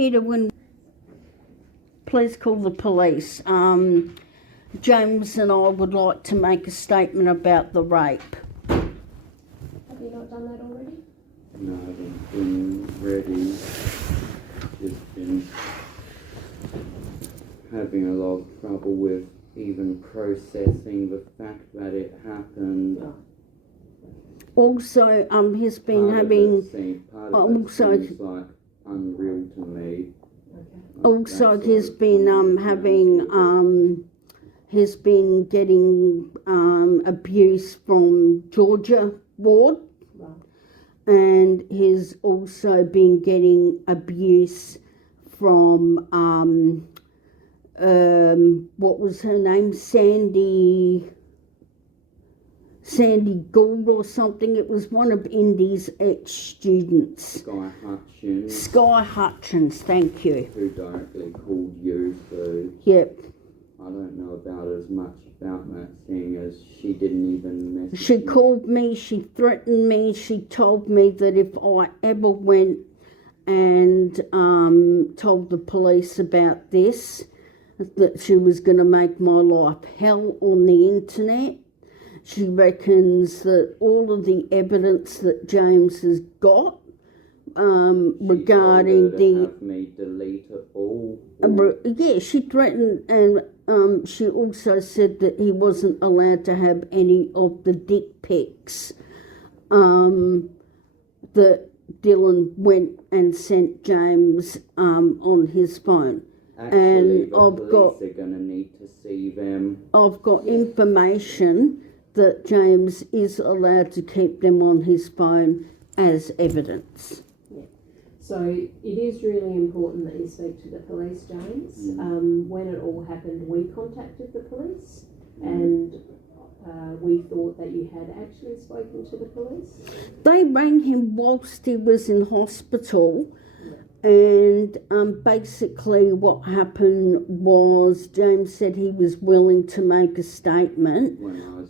here to please call the police. James and I would like to make a statement about the rape. Have you not done that already? No, I haven't been ready. Just been having a lot of trouble with even processing the fact that it happened. Also, he's been seems like unreal to me. Also, he's been getting abuse from Georgia Ward, and he's also been getting abuse from what was her name, Sandy Gould or something. It was one of Indy's ex-students. Sky Hutchins, thank you. Who directly called you, so... Yep. I don't know about as much about that, seeing as she didn't even message She me. called me, she threatened me, she told me that if I ever went and told the police about this, that she was going to make my life hell on the internet. She reckons that all of the evidence that James has got regarding have me delete it all. Yeah, she threatened, and she also said that he wasn't allowed to have any of the dick pics that Dylan went and sent James on his phone. Actually, the police are going to need to see them. I've got information that James is allowed to keep them on his phone as evidence. Yeah. So it is really important that you speak to the police, James. When it all happened, we contacted the police, and we thought that you had actually spoken to the police. They rang him whilst he was in hospital. And basically what happened was James said he was willing to make a statement.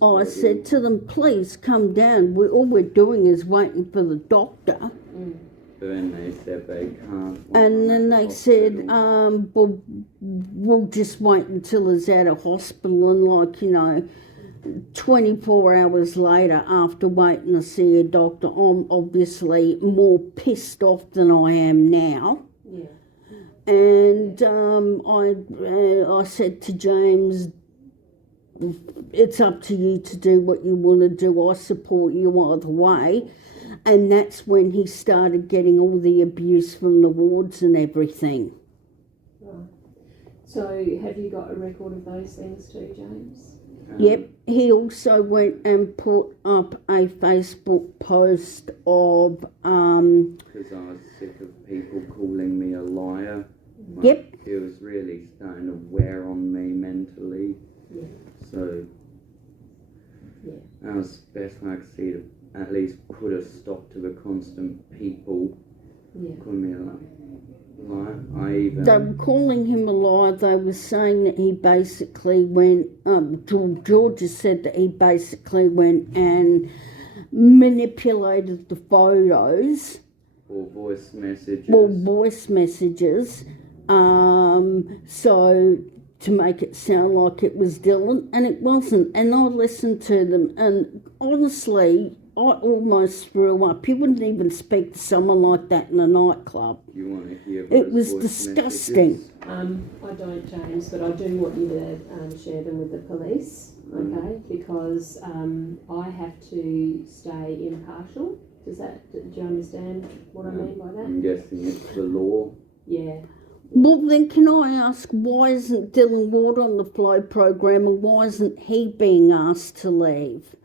I said to them, please come down. All we're doing is waiting for the doctor. But then they said they can't. And then they said, we'll just wait until he's out of hospital. And 24 hours later, after waiting to see a doctor, I'm obviously more pissed off than I am now. Yeah. And I said to James, it's up to you to do what you want to do. I support you either way. And that's when he started getting all the abuse from the wards and everything. Right. So have you got a record of those things too, James? Yep, he also went and put up a Facebook post of... Because I was sick of people calling me a liar. Yep. It was really starting to wear on me mentally. Yeah. So... Yeah. That was best I could see to at least put a stop to the constant people calling me a liar. They were calling him a liar. They were saying that he basically went... Georgia said that he basically went and manipulated the photos. Or voice messages. So to make it sound like it was Dylan, and it wasn't. And I listened to them, and honestly, I almost threw up. You wouldn't even speak to someone like that in a nightclub. You want to hear it was disgusting. Messages? I don't, James, but I do want you to share them with the police, okay? Because I have to stay impartial. Do you understand what I mean by that? I'm guessing it's the law. Yeah. Well, then can I ask, why isn't Dylan Ward on the Flow program, and why isn't he being asked to leave?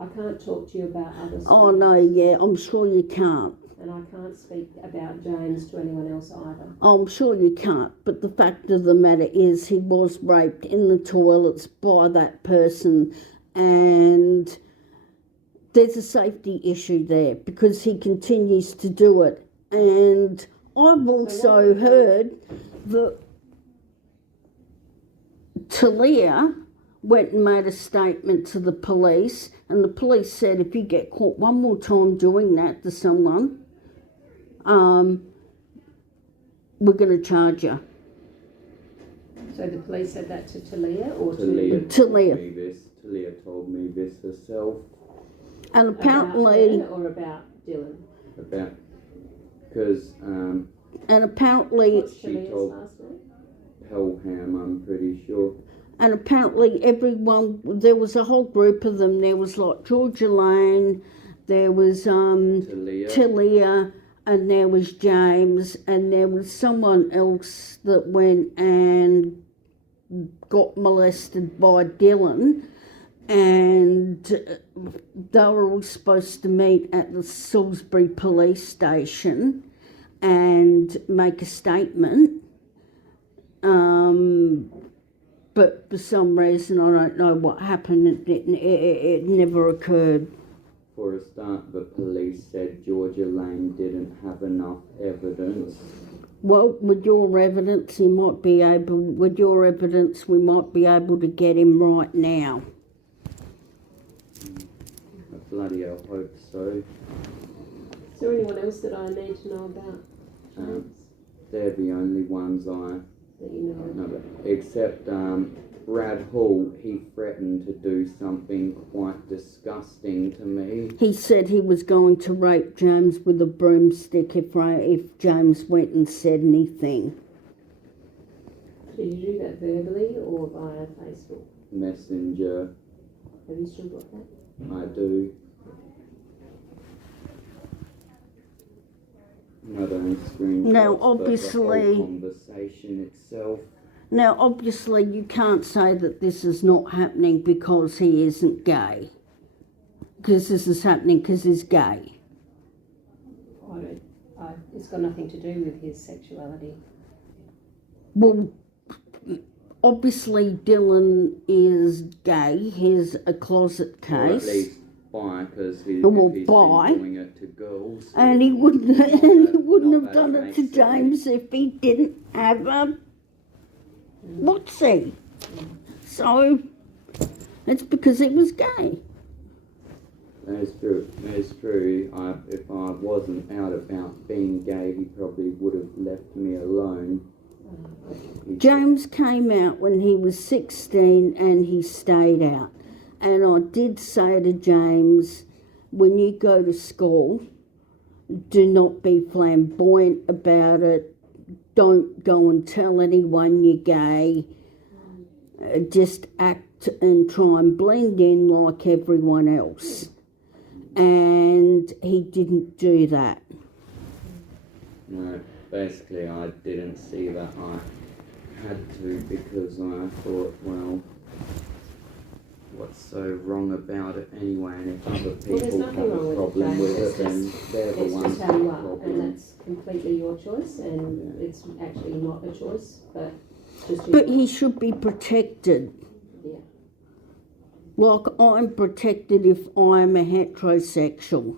I can't talk to you about other students. Oh, no, yeah, I'm sure you can't. And I can't speak about James to anyone else either. I'm sure you can't, but the fact of the matter is he was raped in the toilets by that person, and there's a safety issue there because he continues to do it. And I've also heard that Talia went and made a statement to the police, and the police said if you get caught one more time doing that to someone, we're going to charge you. So the police said that to Talia or Talia Talia. told me this. Talia told me this herself And about apparently, her or about Dylan? about because and apparently, What's she Talia's told- last name? Pelham, I'm pretty sure. and apparently everyone, there was a whole group of them. There was like Georgia Lane, there was Talia. Talia, and there was James, and there was someone else that went and got molested by Dylan, and they were all supposed to meet at the Salisbury police station and make a statement. But for some reason, I don't know what happened, it never occurred. For a start, the police said Georgia Lane didn't have enough evidence. Well, with your evidence, we might be able to get him right now. I bloody hell hope so. Is there anyone else that I need to know about James They're the only ones I that you know? know, except Brad Hall. He threatened to do something quite disgusting to me. He said he was going to rape James with a broomstick if James went and said anything. Did you do that verbally or via Facebook? Messenger, Have you still got that? I do. Not only screenshots, Now, but obviously- the whole conversation itself. Now, obviously, you can't say that this is not happening because he isn't gay. Because this is happening because he's gay. It's got nothing to do with his sexuality. Well, obviously, Dylan is gay. He's a closet Or at case. least bi, because Well, if he's bi. been doing it to girls. And he wouldn't, Not and he that- wouldn't not have that done it it to makes James if he didn't have a what's-he. So, it's because he was gay. That's true. That's true. If I wasn't out about being gay, he probably would have left me alone. James came out when he was 16 and he stayed out. And I did say to James, when you go to school, do not be flamboyant about it. Don't go and tell anyone you're gay. Just act and try and blend in like everyone else. And he didn't do that. No, basically I didn't see that I had to because I thought, well, what's so wrong about it anyway? And if other Well, there's people nothing have wrong a with it, problem James. with It's it, then they're the It's ones just how you with the are, and problem. that's completely your choice, and it's actually not a choice, but just who But you are. he should be protected. Yeah. Like I'm protected if I'm a heterosexual.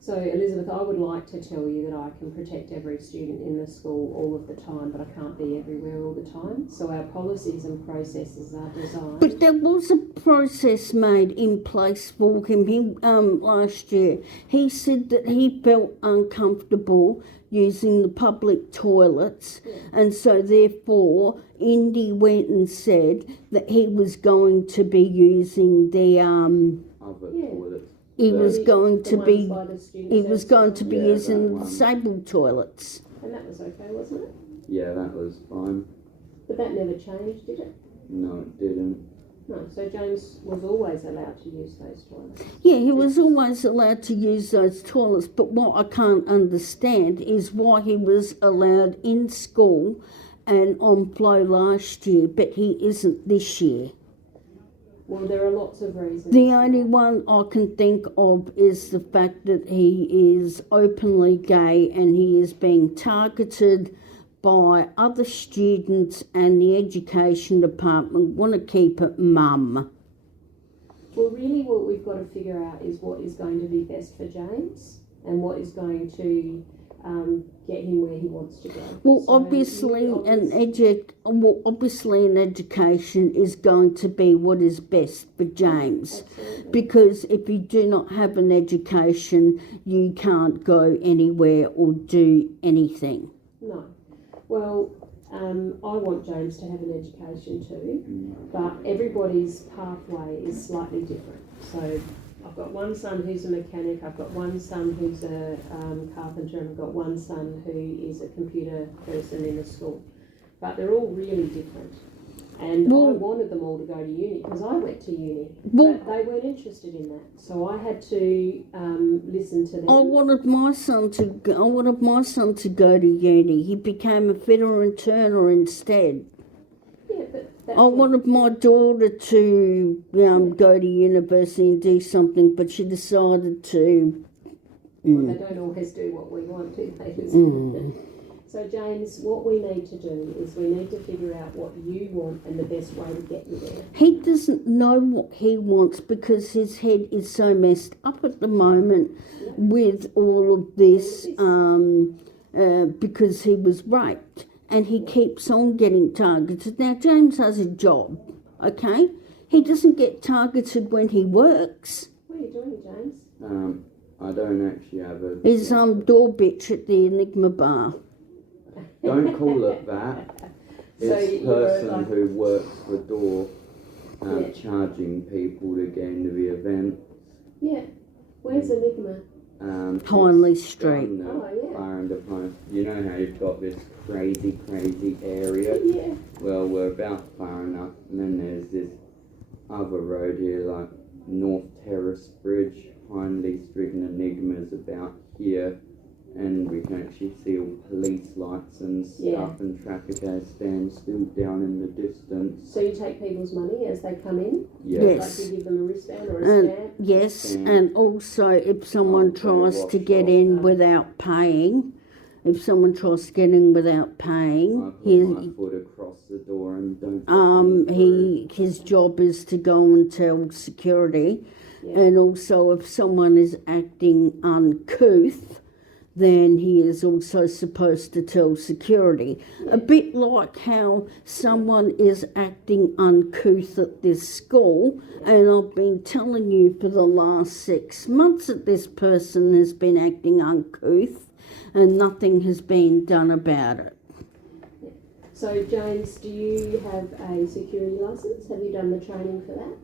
So, Elizabeth, I would like to tell you that I can protect every student in the school all of the time, but I can't be everywhere all the time. So our policies and processes are designed. But there was a process made in place for him. Last year, he said that he felt uncomfortable using the public toilets, and so therefore, Indy went and said that he was going to be using the Other Yeah. toilets. he The- was going The to ones be by the student he was services going to be Yeah, using that the one. disabled toilets. And that was okay, wasn't it? Yeah, that was fine. But that never changed, did it? No, it didn't. No. So James was always allowed to use those toilets. Yeah, he was always allowed to use those toilets, but what I can't understand is why he was allowed in school and on flow last year, but he isn't this year. Well, there are lots of reasons. The only one I can think of is the fact that he is openly gay and he is being targeted by other students, and the education department want to keep it mum. Well, really what we've got to figure out is what is going to be best for James and what is going to get him where he wants to go. Well, So obviously, you obviously- obviously, an education is going to be what is best for James. Absolutely. Because if you do not have an education, you can't go anywhere or do anything. No. Well, I want James to have an education too, but everybody's pathway is slightly different. So I've got one son who's a mechanic, I've got one son who's a carpenter, and I've got one son who is a computer person in a school. But they're all really different. And I Well- wanted them all to go to uni because I went to uni, Well- but they weren't interested in that. So I had to listen to them. I wanted my son to go to uni. He became a fitter and turner instead. Yeah, but that's I what- wanted my daughter to go to university and do something, but she decided to. Well, they don't always do what we want, do they? So, James, what we need to do is we need to figure out what you want and the best way to get you there. He doesn't know what he wants because his head is so messed up at the moment with all of this because he was raped and he keeps on getting targeted. Now, James has a job, okay? He doesn't get targeted when he works. What are you doing, James? I don't actually have a. He's door bitch at the Enigma bar. Don't call it that. So It's you were person like- who works for door, Yeah. charging people to get into the event. Yeah. Where's Enigma? Hindley it's Street. on the Oh, yeah. far end of home. You know how you've got this crazy area? Yeah. Well, we're about far enough, and then there's this other road here, like North Terrace Bridge, Hindley Street, and Enigma's about here, and we can actually see all police lights and stuff, Yeah. and traffic as stand still down in the distance. So you take people's money as they come in? Yeah. Yes. Like you give them a wristband or a And stamp? yes, Mm. and also if someone Oh, tries very to washed get off. in without paying, I paying, put my foot across the door and don't. let them through. his job is to go and tell security, Yeah. and also if someone is acting uncouth, then he is also supposed to tell security. A bit like how someone is acting uncouth at this school, and I've been telling you for the last 6 months that this person has been acting uncouth, and nothing has been done about it. So, James, do you have a security licence? Have you done the training for that?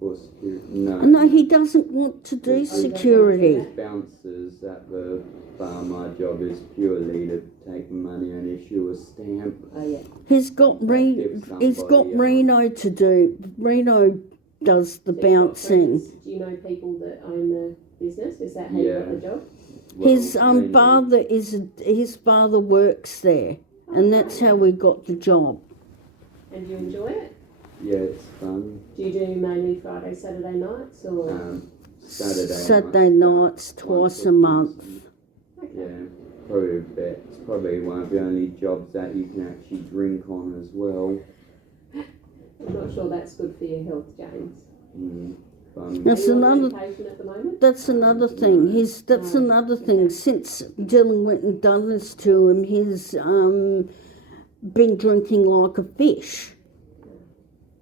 For security. No. No, he doesn't want to do There's security. bouncers at the bar. My job is purely to take money and issue a stamp. Oh, yeah. He's got Give he's got somebody, Reno to do. Reno does the So you've got bouncing. friends. Do you know people that own the business? Is that how you got Yeah. the job? His Well, mainly- his father works there, and that's how we got the job. And do you enjoy it? Yeah, it's fun. Do you do mainly Friday, Saturday nights, or? Saturday nights, twice a month. Okay. Yeah, probably a bit. It's probably one of the only jobs that you can actually drink on as well. I'm not sure that's good for your health, James. Fun. That's Are you on another- medication at the moment? That's another thing. That's Right, another thing. okay. Since Dylan went and done this to him, he's been drinking like a fish.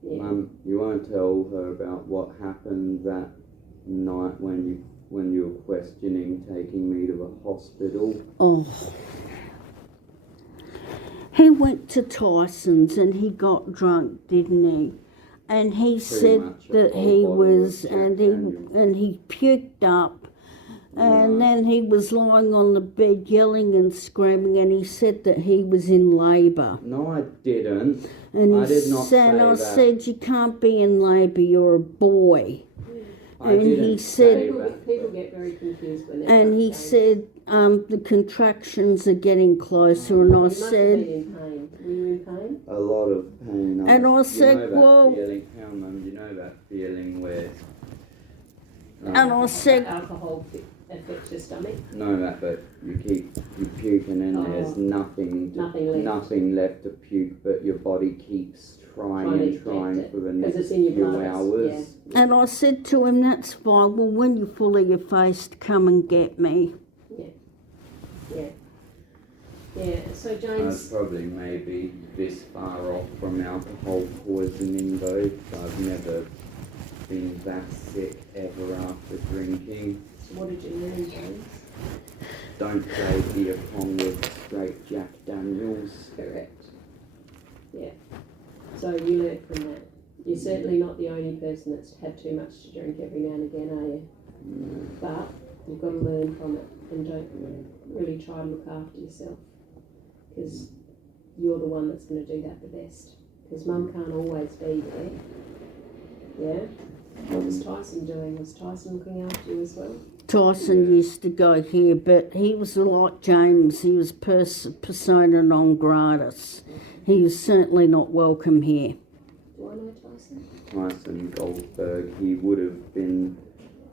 Yeah. You won't tell her about what happened that night when you were questioning taking me to the hospital. Oh. He went to Tyson's and he got drunk, didn't he? And he said much, a that whole he bottle was, of and Jack Daniels. he puked up, and Yeah. then he was lying on the bed yelling and screaming, and he said that he was in labour. No, I didn't. And I he did not said, say I that. said, you can't be in labour, you're a boy. I And he didn't said- say People, that. people get very confused when they're And drunk, he James. said, the contractions are getting closer, and You I must have been said, in pain. Were you in pain? A lot of pain. And I said, you know that well- feeling, how, Mum, you know that feeling where. and I said, Alcohol affects your stomach. No, that, but you puke and then there's Oh. nothing Nothing left. left to puke, but your body keeps trying Trying to and eject trying it, for the 'cause next it's in your few blood, hours. and I said to him, that's fine. Well, when you're full of your face, come and get me. Yeah. Yeah, so I was James, probably maybe this far off from alcohol poisoning though. I've never been that sick ever after drinking. so what did you learn, James? Don't play beer pong with straight Jack Daniels. Correct. Yeah. So you learnt from that. You're certainly not the only person that's had too much to drink every now and again, are you? No. But you've got to learn from it and don't really try to look after yourself, because you're the one that's going to do that the best. Because Mum can't always be there. Yeah? What was Tyson doing? Was Tyson looking after you as well? Tyson used to go here, but he was like James. He was persona non gratis. He was certainly not welcome here. Do I know Tyson? Tyson Goldberg, he would have been,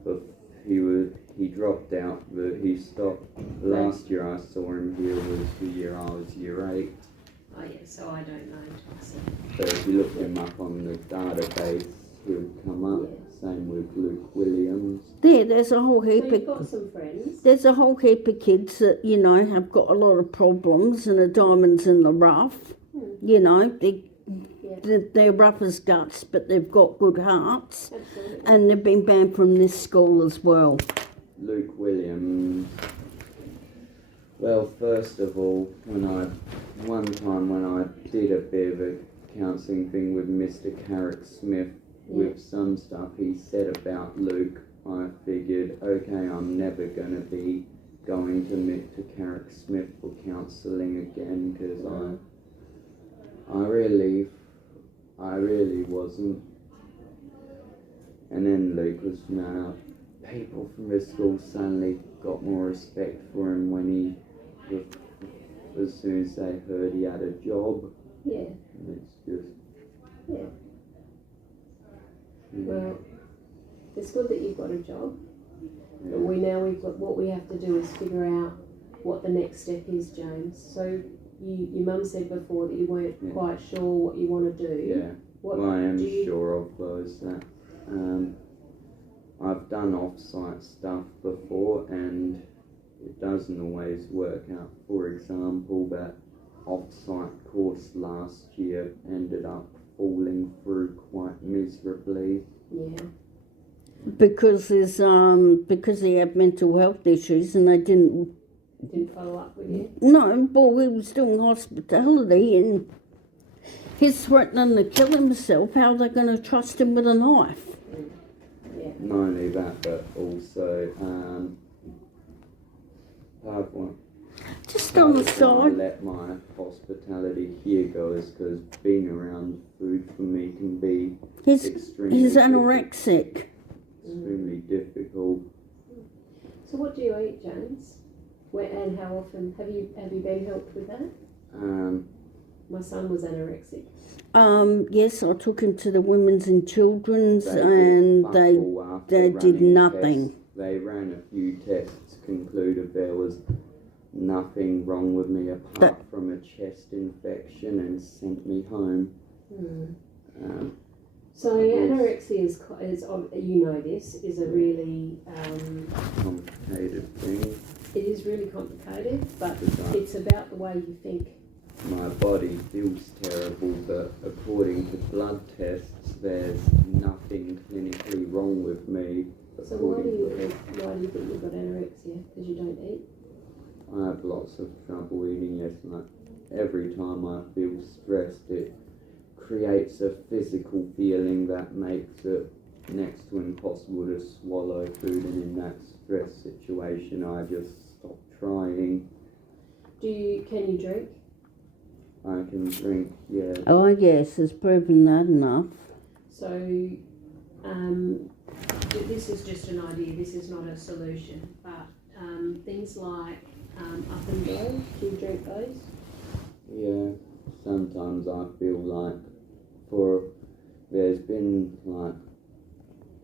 but he dropped out, but he stopped. The last year I saw him here was the year I was year 8. Oh yeah, so I don't know Tyson. So if you look him up on the database, he'll come up. Yeah. Same with Luke Williams. There's a whole So heap you've got of some friends. there's a whole heap of kids that have got a lot of problems and are diamonds in the rough. You know, they're rough as guts, but they've got good hearts, Absolutely. and they've been banned from this school as well. Luke Williams. Well, first of all, one time when I did a bit of a counselling thing with Mr. Carrick Smith with some stuff he said about Luke, I figured, okay, I'm never going to be going to Mr. Carrick Smith for counselling again, because I really wasn't. And then Luke was, people from the school suddenly got more respect for him when as soon as they heard he had a job. Yeah. And it's just, Yeah. Well, it's good that you've got a job. But what we have to do is figure out what the next step is, James. So your mum said before that you weren't quite sure what you want to do. yeah. What Well, I am do you- sure of those that I've done off-site stuff before, and it doesn't always work out. For example, that off-site course last year ended up falling through quite miserably. Yeah. Because he had mental health issues, and they didn't. Didn't follow up with you. No, well, we was doing hospitality, and he's threatening to kill himself. How are they going to trust him with a knife? Yeah. Not only that, but also Just on the I side. let my hospitality here go is because being around food for me can be He's extremely anorexic. extremely difficult. So what do you eat, James? Where and how often have you been helped with that? My son was anorexic. Yes, I took him to the women's and children's, They and did they fuck all after did running nothing. tests. They ran a few tests, concluded there was nothing wrong with me apart from a chest infection, and sent me home. So anorexia is you know this is a really Complicated thing. it is really complicated, but Because it's about the way you think. my body feels terrible, but according to blood tests, there's nothing clinically wrong with me. So why do you think you've got anorexia? Because you don't eat? I have lots of trouble eating, yes, like every time I feel stressed, it creates a physical feeling that makes it next to impossible to swallow food, and in that stress situation I just stop trying. Can you drink? I can drink, yeah. Oh, yes, it's proven that enough. So this is just an idea, this is not a solution, but things like up and down, do you drink those? Yeah, sometimes I feel like there's been like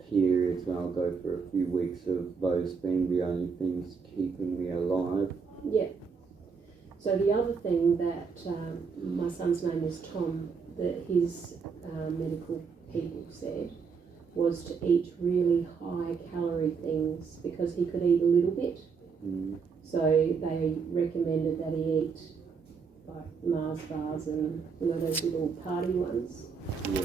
periods where I'll go for a few weeks of those being the only things keeping me alive. Yeah. So the other thing that my son's name is Tom, that his medical people said was to eat really high calorie things because he could eat a little bit. So they recommended that he eat like Mars bars and those little party ones, Yeah.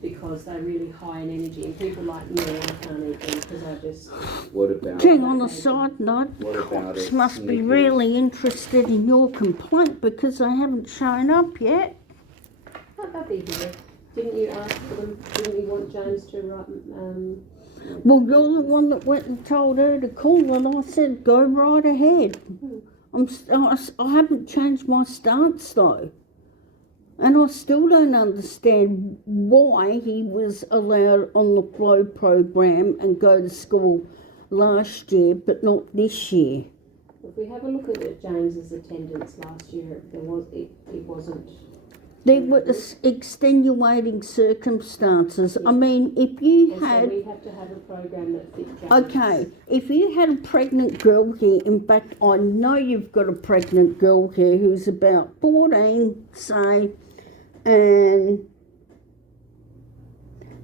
because they're really high in energy, and people like me, I can't eat them because I just, What about Gee, on a side note, What about cops a must be Snickers? really interested in your complaint because they haven't shown up yet. oh, they'll be here. Didn't you ask for them, didn't you want James to write, Well, you're the one that went and told her to call, and I said, go right ahead. I haven't changed my stance though. And I still don't understand why he was allowed on the flow program and go to school last year, but not this year. if we have a look at James's attendance last year, it wasn't. There were extenuating circumstances. I mean, if you And so had... we have to have a program that fit James. Okay, if you had a pregnant girl here, in fact, I know you've got a pregnant girl here who's about 14, say, and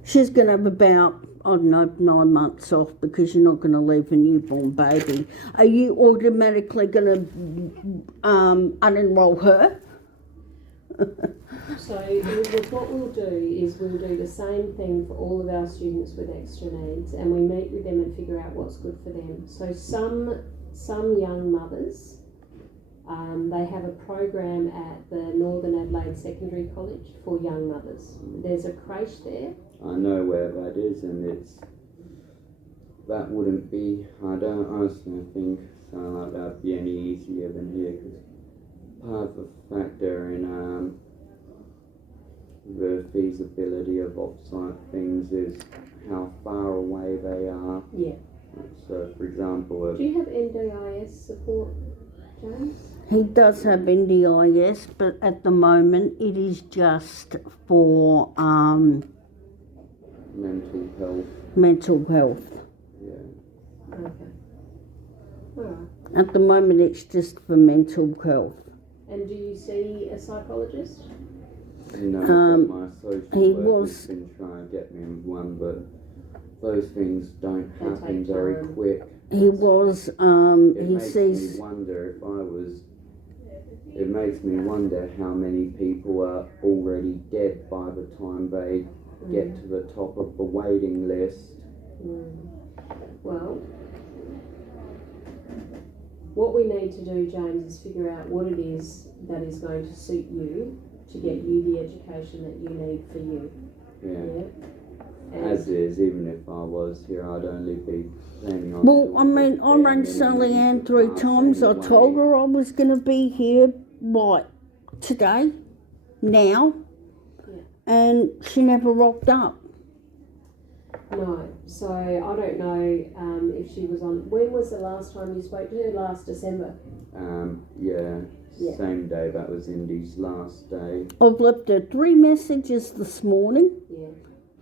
she's going to have about, I don't know, 9 months off because you're not going to leave a newborn baby. Are you automatically going to unenroll her? So what we'll do is we'll do the same thing for all of our students with extra needs, and we meet with them and figure out what's good for them. So some young mothers, they have a program at the Northern Adelaide Secondary College for young mothers. There's a creche there. I know where that is, and that wouldn't be. I honestly think something like that would be any easier than here, because part of the factor in the feasibility of off-site things is how far away they are. Yeah. So, for example, Do you have NDIS support, James? He does have NDIS, but at the moment it is just for mental health, mental health. yeah. Okay. All right. At the moment it's just for mental health. And do you see a psychologist? No, but my social he worker's was- been trying to get me one, but those things don't They happen take very time. quick. He was, It he makes sees, me wonder if I was. It makes me wonder how many people are already dead by the time they get to the top of the waiting list. Well, what we need to do, James, is figure out what it is that is going to suit you to get you the education that you need for you. Yeah. And As is, even if I was here, I'd only be planning on. well, I doing mean, the I bare rang Sally minimum Ann to 3 pass times. I anyway. told her I was going to be here, today, now, Yeah. and she never rocked up. no, so I don't know if she was on. When was the last time you spoke to her? Last December. Yeah, Yeah. same day. That was Indy's last day. I've left her 3 messages this morning. Yeah.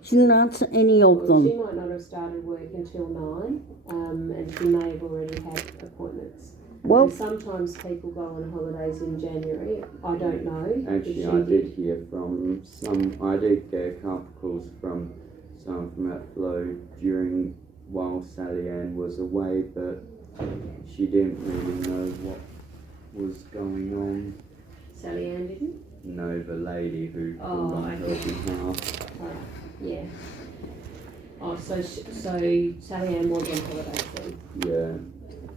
She didn't answer any of Well, them. she might not have started work until 9, and she may have already had appointments. Well, And sometimes people go on holidays in January. I don't know. if Actually, she I did hear from some. I did get a couple calls from someone from that flow while Sally Ann was away, but she didn't really know what was going on. Sally Ann didn't? No, the lady who called on her okay. behalf. Yeah. Oh, so Sally Ann was on holiday then. Yeah,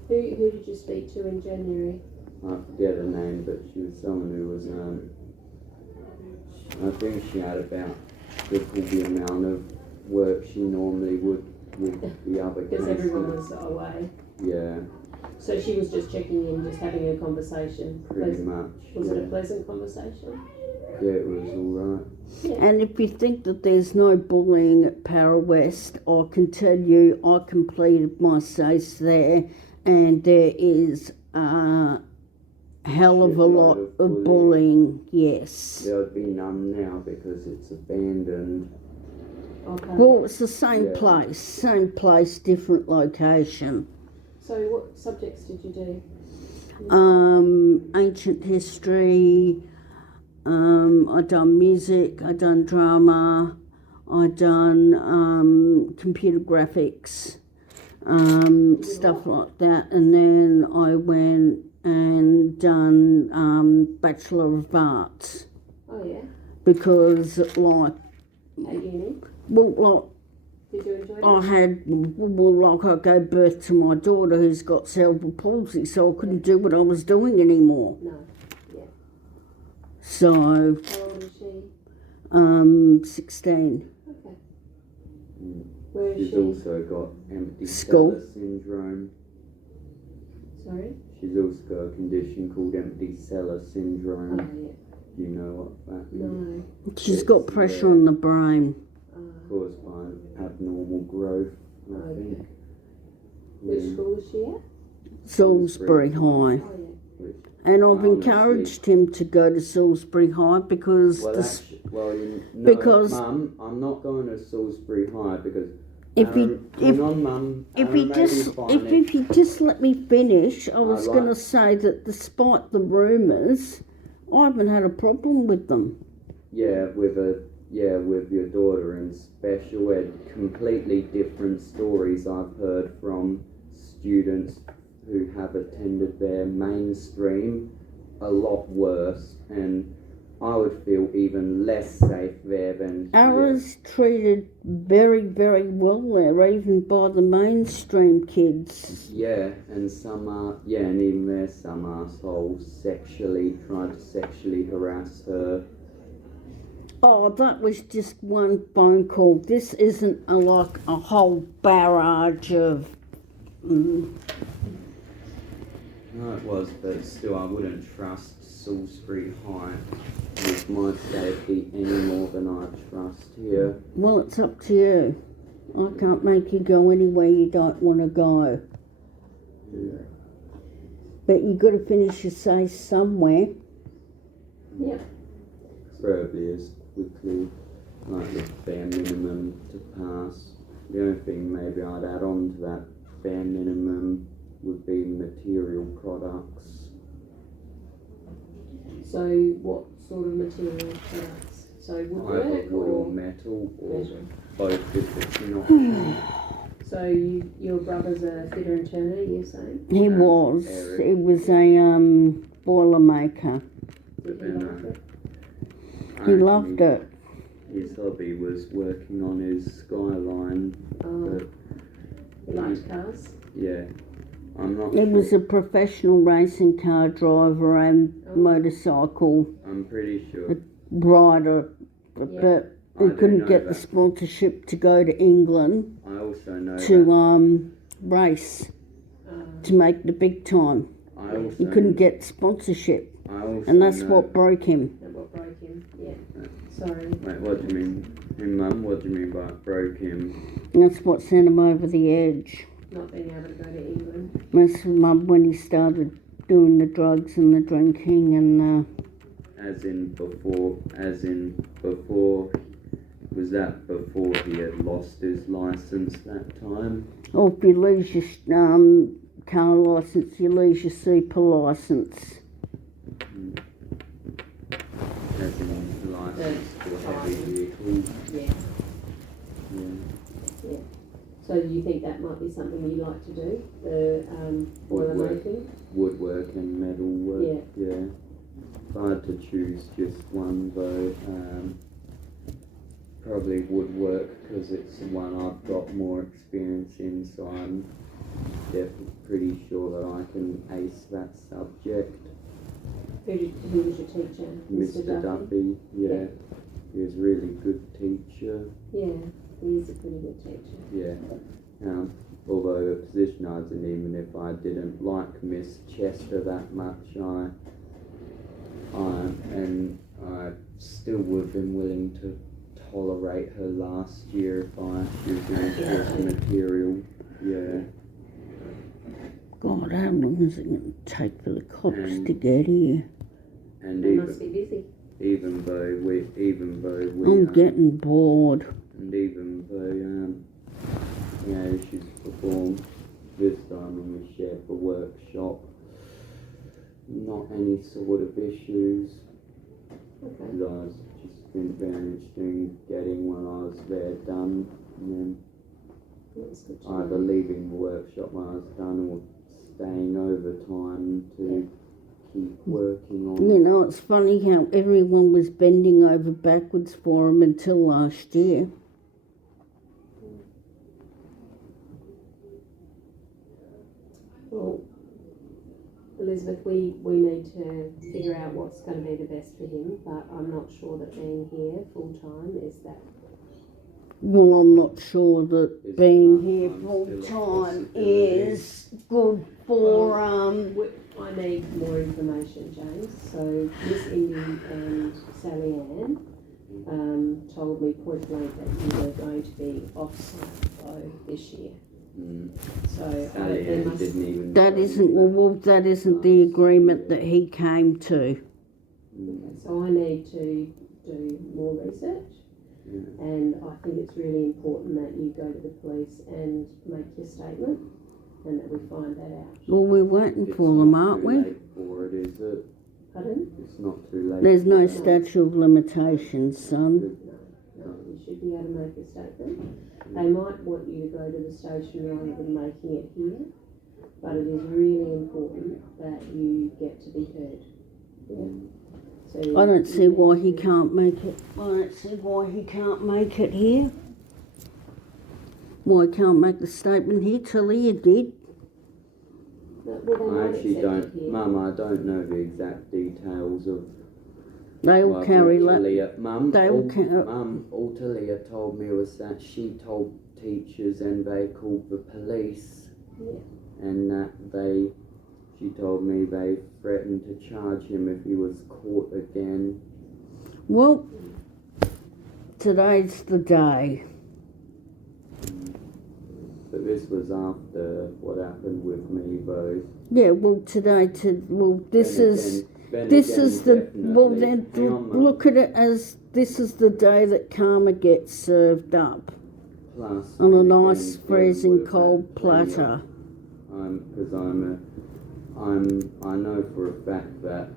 Who did you speak to in January? I forget her name, but she was someone who was. I think she had about triple the amount of work she normally would with the other Because everyone cases. was away. Yeah, So she was just checking in, just having a conversation. pretty much. Was yeah. it a pleasant conversation? Yeah, it was alright. and if you think that there's no bullying at Para West, I can tell you I completed my SACE there, and there is a hell of a lot of bullying, yes. There would be none now because it's abandoned. Okay. Well, it's the same Yeah. place, different location. So what subjects did you do? Ancient history, I done music, I done drama, I done computer graphics, stuff like that, and then I went and done Bachelor of Arts Oh yeah. because, like, At uni. well, Did you enjoy like that? I had, well, like I gave birth to my daughter who's got cerebral palsy, so I couldn't do what I was doing anymore. No. So, How old is she? 16. Okay. Mm. Where is She's she? also got empty School. cellar syndrome. Sorry. She's also got a condition called empty cellar Oh syndrome. yeah. Do you know what that is? No. She's got pressure on the brain. Caused by abnormal growth, I Okay. think. Which Yeah. school is she at? Salisbury High. Oh yeah. Which, And I've honestly- encouraged him to go to Salisbury High because well, the, actually, no, because- Mum, I'm not going to Salisbury High because if he Aaron, if hang on, Mum, if Aaron he may just be fine if he just let me finish, I was like- going to say that despite the rumours, I haven't had a problem with them. with your daughter in special ed, completely different stories I've heard from students who have attended their mainstream, a lot worse, and I would feel even less safe there than here. Ara's treated very, very well there, even by the mainstream kids. Yeah, and and even there some assholes tried to sexually harass her. Oh, that was just one phone call. This isn't like a whole barrage of. No, it was, but still, I wouldn't trust Salisbury High with my safety any more than I trust here. Well, it's up to you. I can't make you go anywhere you don't want to go. Yeah. But you've got to finish your say somewhere. Yeah. Preferably as quickly, like the bare minimum to pass. The only thing maybe I'd add on to that bare minimum would be material products. So what sort of material products? So Either woodwork wood or or metal, or metal? both if it's an option. So your brother's a fitter and turner, you're saying? He Um, was. Eric. He was a boiler maker. But Did you then like it? He loved it. His hobby was working on his Skyline, but He liked cars? yeah, I'm not He sure. was a professional racing car driver and motorcycle I'm pretty sure. rider, Yeah. but I he do couldn't know get the that. sponsorship to go to England I also know to that. race, Uh, to make the big time. I also He couldn't get sponsorship, I also and that's know, what broke him. that what broke him? Yeah. Sorry. Wait, what do you mean? Hey, Mum, what do you mean by it broke him? And that's what sent him over the edge. Not being able to go to England. That's when he started doing the drugs and the drinking and As in before, was that before he had lost his license that time? or if you lose your car license, you lose your super license. As in license for heavy vehicles. Yeah. Yeah. So do you think that might be something you'd like to do? The boiler Woodwork. making? Woodwork and metal work. Yeah. Yeah. If I had to choose just one though, probably woodwork because it's the one I've got more experience in, so I'm definitely pretty sure that I can ace that subject. Who was your teacher? Mr. Duffy, yeah. He was a really good teacher. Yeah, he is a pretty good teacher. Yeah. Although the position I was in, even if I didn't like Miss Chester that much, I still would have been willing to tolerate her last year if she was going to course material. Yeah. God, how long is it going to take for the cops And- to get here? And They must be busy. even though we I'm getting bored. and even though she's performed this time when we shared the workshop, not any sort of issues. Okay. And I was just been very interesting getting when I was there done, and then That's good to either know. leaving the workshop when I was done or staying overtime to keep working on. You know, it's funny how everyone was bending over backwards for him until last year. Well, Elizabeth, we need to figure out what's going to be the best for him, but I'm not sure that being here full time is that. Well, I'm not sure that Is being here part-time full still a time possibility? is good for I need more information, James. So Miss Indy and Sally Ann told me point blank that you were going to be off-site though this year. So Sally there Ann must. didn't even. that tell me isn't that isn't the agreement that he came to. So I need to do more research. Yeah. And I think it's really important that you go to the police and make your statement and that we find that out. Well, we're waiting It's for them, not aren't too we? late for it, is it? Pardon? It's not too late. There's no for it. statute of limitations, son. No, you should be able to make a statement. They might want you to go to the station rather than making it here, but it is really important that you get to be heard. Yeah. So I don't see you why need he to- can't make it. I don't see why he can't make it here. Why he can't make the statement here till he did. No, well, they I might actually accept don't, it here. Mum, I don't know the exact details of. They all Well, carry all like Talia, Mum, they all ca- Mum, all Talia told me was that she told teachers and they called the police. Yeah. And that she told me they threatened to charge him if he was caught again. well. Today's the day. But this was after what happened with me, though. Yeah. Well, this Then is. again, This is the well. definitely. Then Hang on, Mum. look at it as this is the day that karma gets served up Plus, on a and again, nice dealing freezing with cold that thing of- platter. Because I know for a fact that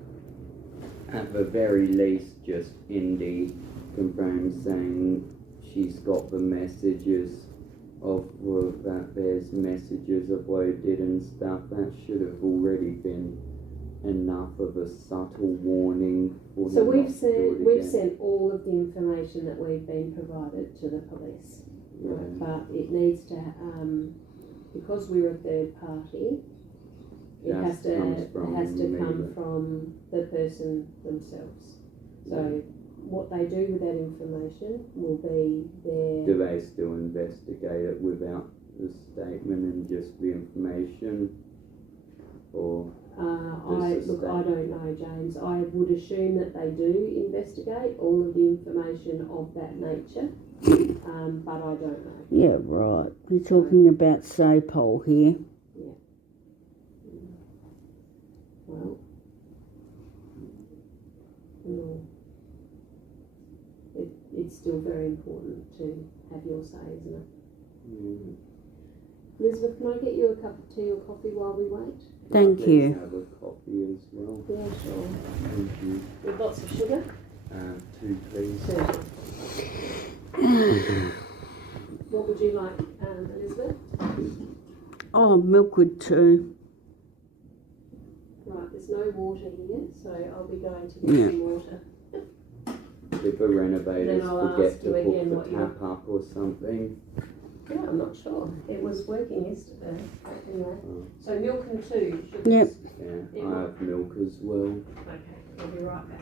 at the very least, just Indy confirmed saying she's got the messages of that there's messages of what he did and stuff. That should have already been enough of a subtle warning for So him we've not to do it we've again. sent all of the information that we've been provided to the police, Yeah. right? But it needs to, because we're a third party, it That has to comes from me, come but- from the person themselves. So what they do with that information will be their. Do they still investigate it without the statement and just the information, or? I Just a don't know, James. I would assume that they do investigate all of the information of that nature, but I don't know. Yeah, right. We're talking about Sapole here. Well, no. It's still very important to have your say, isn't it? Mm. Elizabeth, can I get you a cup of tea or coffee while we wait? Thank Please you. have a coffee as well. Yeah, sure. Thank you. With lots of sugar? 2, please. What would you like, Elizabeth? Oh, milkwood too. Right, there's no water here, so I'll be going to get Yeah. some water. If the renovators Then I'll forget ask to you hook again the what you- tap up or something. Yeah, I'm not sure. It was working yesterday. Anyway, Oh. so milk and 2 sugars. Yep. Yeah, Yeah. I have milk as well. Okay, I'll be right back.